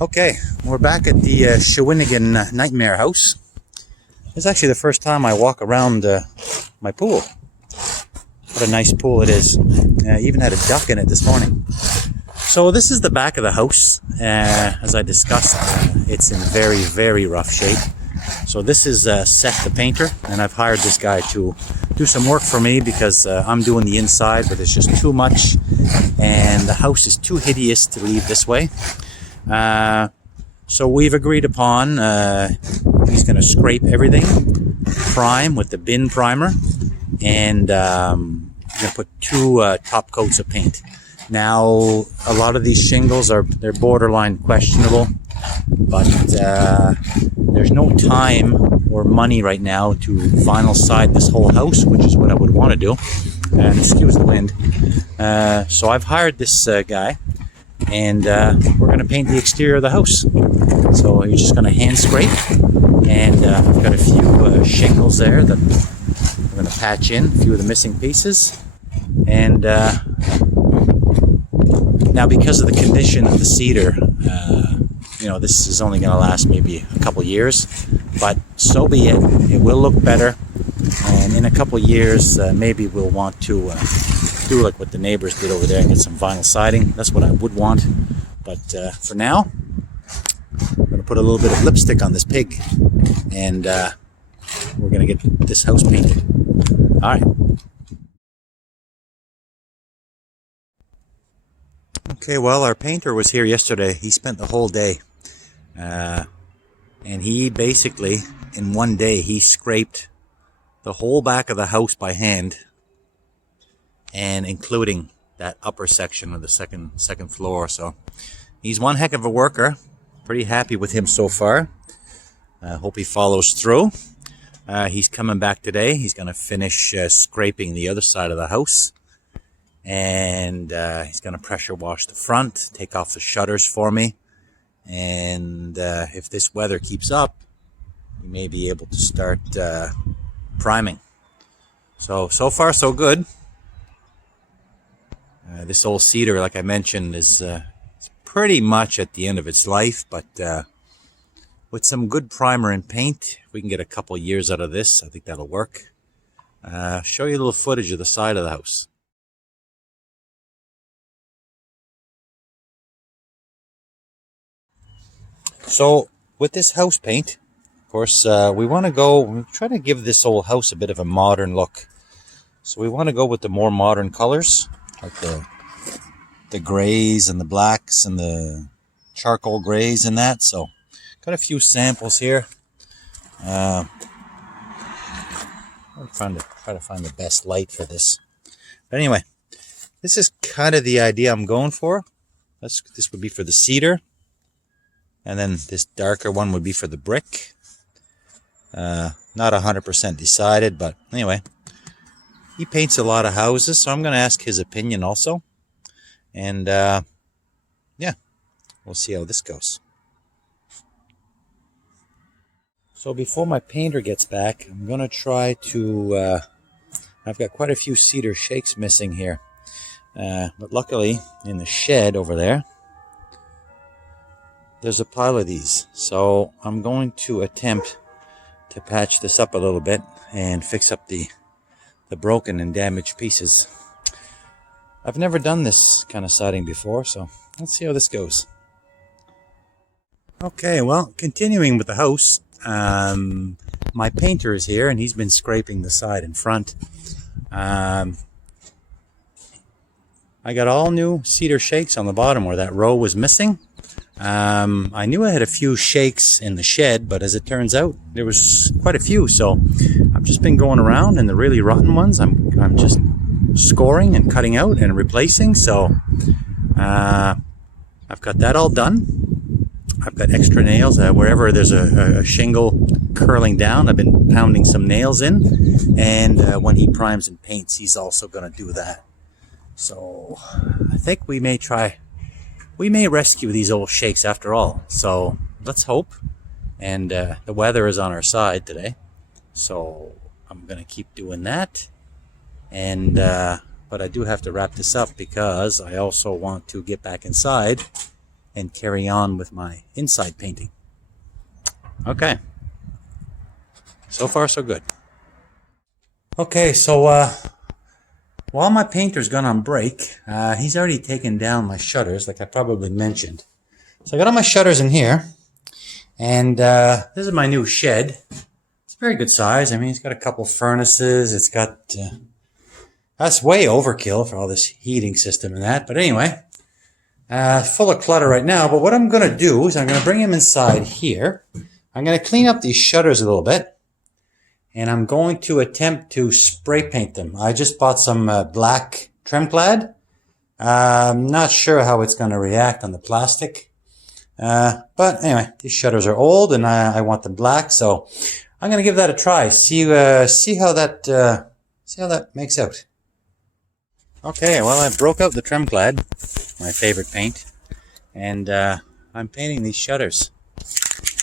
Okay, we're back at the Shawinigan Nightmare House. It's actually the first time I walk around my pool. What a nice pool it is. Even had a duck in it this morning. So this is the back of the house. As I discussed, it's in very, very rough shape. So this is Seth the painter, and I've hired this guy to do some work for me because I'm doing the inside, but it's just too much, and the house is too hideous to leave this way. So we've agreed upon he's going to scrape everything, prime with the bin primer, and he's going to put 2 top coats of paint. Now, a lot of these shingles they're borderline questionable, but there's no time or money right now to vinyl side this whole house, which is what I would want to do. And excuse the wind. So I've hired this guy, and we're going to paint the exterior of the house. So he's just going to hand scrape, and I've got a few shingles there that we're going to patch in, a few of the missing pieces. And now, because of the condition of the cedar, this is only going to last maybe a couple years, but so be it. It will look better, and in a couple years, maybe we'll want to do like what the neighbors did over there and get some vinyl siding. That's what I would want, but for now, I'm going to put a little bit of lipstick on this pig, and we're going to get this house painted. All right. Okay, well, our painter was here yesterday. He spent the whole day, and he basically, in one day, he scraped the whole back of the house by hand, and including that upper section of the second floor. So he's one heck of a worker. Pretty happy with him so far. Hope he follows through. He's coming back today. He's going to finish scraping the other side of the house. And he's going to pressure wash the front, take off the shutters for me. And if this weather keeps up, we may be able to start priming. So far, so good. This old cedar, like I mentioned, is pretty much at the end of its life. But with some good primer and paint, if we can get a couple years out of this, I think that'll work. Show you a little footage of the side of the house. So with this house paint, of course, we try to give this old house a bit of a modern look. So we want to go with the more modern colors, like the grays and the blacks and the charcoal grays and that. So got a few samples here. I'm trying to find the best light for this. But anyway, this is kind of the idea I'm going for. This would be for the cedar. And then this darker one would be for the brick. Not 100% decided, but anyway. He paints a lot of houses, so I'm going to ask his opinion also. And, yeah, we'll see how this goes. So before my painter gets back, I'm going to try to... I've got quite a few cedar shakes missing here. But luckily, in the shed over there, there's a pile of these. So I'm going to attempt to patch this up a little bit and fix up the broken and damaged pieces. I've never done this kind of siding before, so let's see how this goes. Okay, well, continuing with the house, my painter is here and he's been scraping the side and front. I got all new cedar shakes on the bottom where that row was missing. I knew I had a few shakes in the shed, but as it turns out, there was quite a few. So I've just been going around, and the really rotten ones, I'm just scoring and cutting out and replacing. So I've got that all done. I've got extra nails wherever there's a shingle curling down. I've been pounding some nails in, and when he primes and paints, he's also going to do that. So I think we may rescue these old shakes after all. So let's hope. And the weather is on our side today, so I'm going to keep doing that. And but I do have to wrap this up because I also want to get back inside and carry on with my inside painting. Okay. So far, so good. Okay, so while my painter's gone on break, he's already taken down my shutters, like I probably mentioned. So I got all my shutters in here, and this is my new shed. It's a very good size. I mean, it's got a couple furnaces. It's got... that's way overkill for all this heating system and that. But anyway, full of clutter right now. But what I'm going to do is I'm going to bring him inside here. I'm going to clean up these shutters a little bit. And I'm going to attempt to spray paint them. I just bought some black trim clad. I'm not sure how it's going to react on the plastic. But anyway, these shutters are old and I want them black. So I'm going to give that a try. See how that makes out. Okay, well, I broke out the trim clad, my favorite paint, and I'm painting these shutters.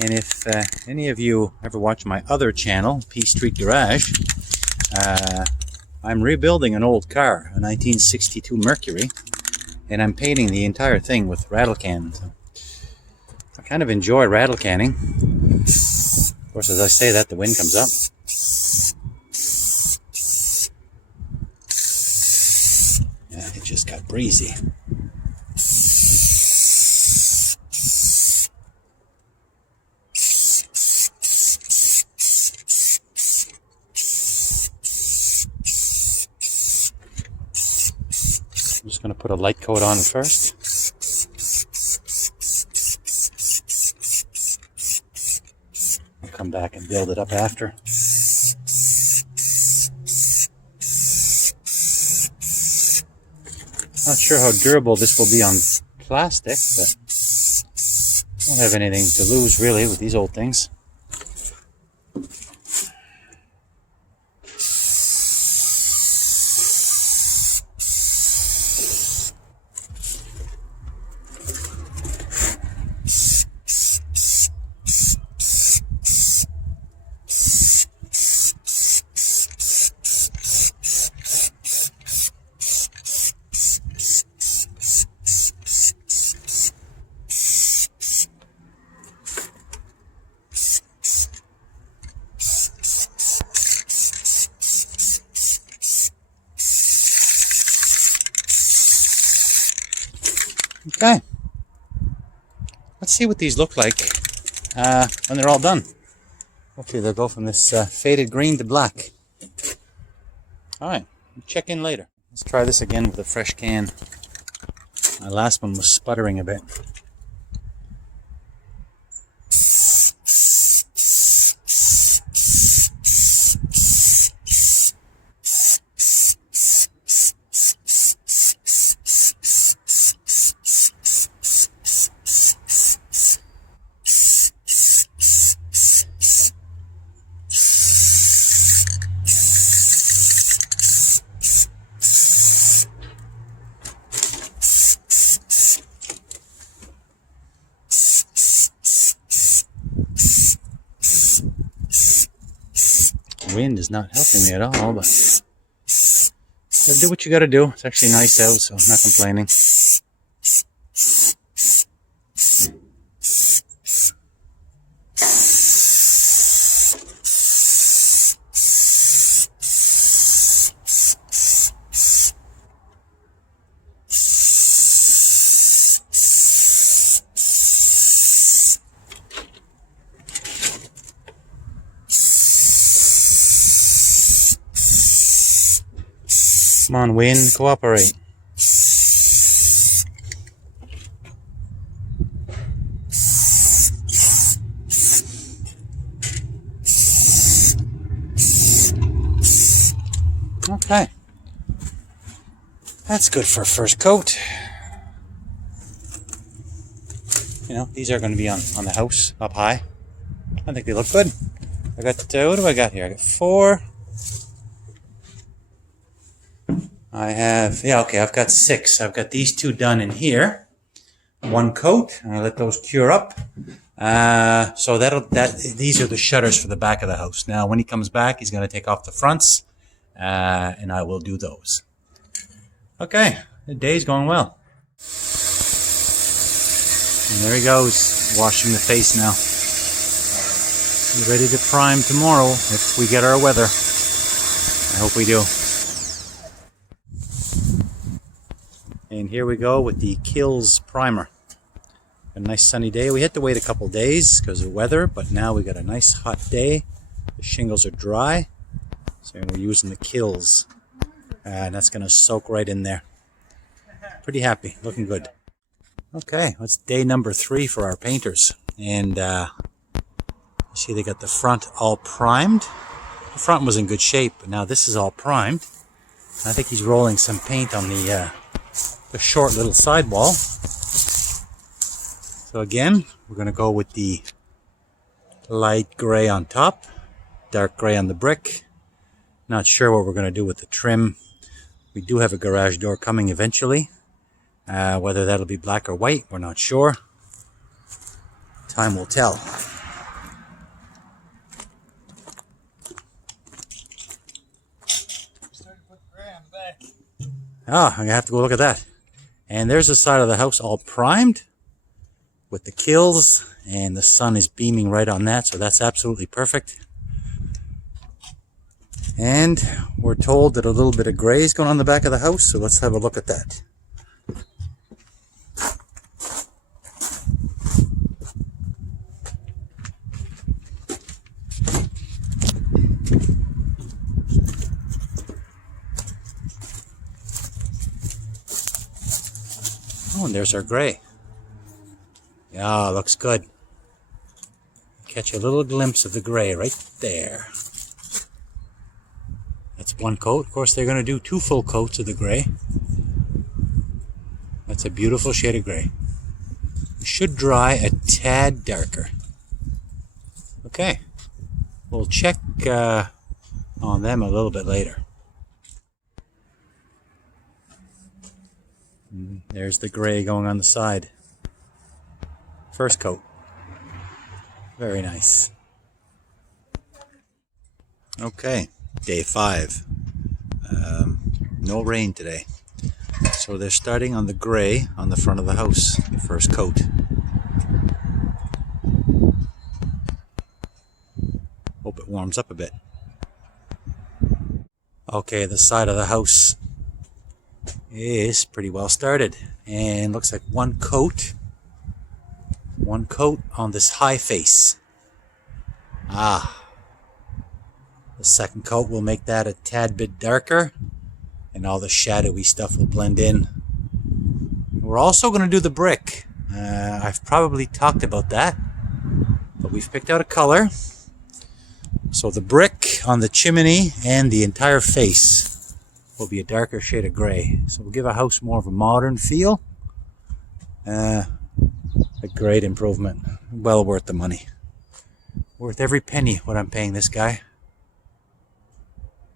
And if any of you ever watch my other channel, P Street Garage, I'm rebuilding an old car, a 1962 Mercury, and I'm painting the entire thing with rattle cans. I kind of enjoy rattle canning. Of course, as I say that, the wind comes up. It just got breezy. I'm just going to put a light coat on first. I'll come back and build it up after. Not sure how durable this will be on plastic, but I don't have anything to lose really with these old things. Okay, let's see what these look like when they're all done. Hopefully they'll go from this faded green to black. Alright, check in later. Let's try this again with a fresh can. My last one was sputtering a bit. Wind is not helping me at all, but gotta do what you gotta do. It's actually nice out, so I'm not complaining. Come on, wind, cooperate. Okay. That's good for a first coat. You know, these are going to be on the house up high. I think they look good. I got, what do I got here? I got 4. I have, yeah, okay, I've got 6. I've got these 2 done in here. 1 coat, and I let those cure up. So these are the shutters for the back of the house. Now, when he comes back, he's going to take off the fronts, and I will do those. Okay, the day's going well. And there he goes, washing the face now. He's ready to prime tomorrow if we get our weather. I hope we do. And here we go with the Killz primer. A nice sunny day. We had to wait a couple days because of weather, but now we got a nice hot day. The shingles are dry, so we're using the Killz. And that's going to soak right in there. Pretty happy, looking good. Okay, it's day number 3 for our painters. And see, they got the front all primed. The front was in good shape, but now this is all primed. I think he's rolling some paint on the short little sidewall. So again, we're going to go with the light gray on top, dark gray on the brick. Not sure what we're going to do with the trim. We do have a garage door coming eventually. Whether that'll be black or white, we're not sure. Time will tell. Ah, I'm going to have to go look at that. And there's the side of the house all primed with the Killz, and the sun is beaming right on that, so that's absolutely perfect. And we're told that a little bit of gray is going on the back of the house, so let's have a look at that. Oh, and there's our gray. Yeah, looks good. Catch a little glimpse of the gray right there. That's one coat. Of course, they're going to do 2 full coats of the gray. That's a beautiful shade of gray. It should dry a tad darker. Okay. We'll check on them a little bit later. There's the gray going on the side. First coat. Very nice. Okay, day 5. No rain today. So they're starting on the gray on the front of the house, the first coat. Hope it warms up a bit. Okay, the side of the house is pretty well started. And looks like one coat on this high face. Ah, the second coat will make that a tad bit darker, and all the shadowy stuff will blend in. We're also going to do the brick. I've probably talked about that, but we've picked out a color. So the brick on the chimney and the entire face will be a darker shade of gray. So we'll give a house more of a modern feel. A great improvement. Well worth the money. Worth every penny what I'm paying this guy.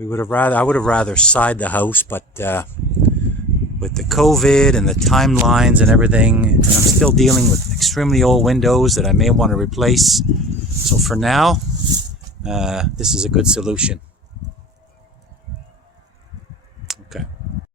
I would have rather side the house, but with the COVID and the timelines and everything, and I'm still dealing with extremely old windows that I may want to replace. So for now, this is a good solution.